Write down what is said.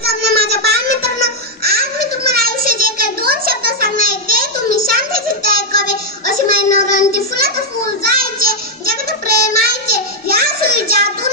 माझ्या बालमित्रांनो, आज मी तुम्हाला आयुष्याचे काही दोन शब्द सांगणार आहे. ते तुम्ही शांतचित्त ऐकावे. अशी माझी नवरांची फुलाचं फूल जायचे, जगत प्रेमायचे, या सुईच्यातून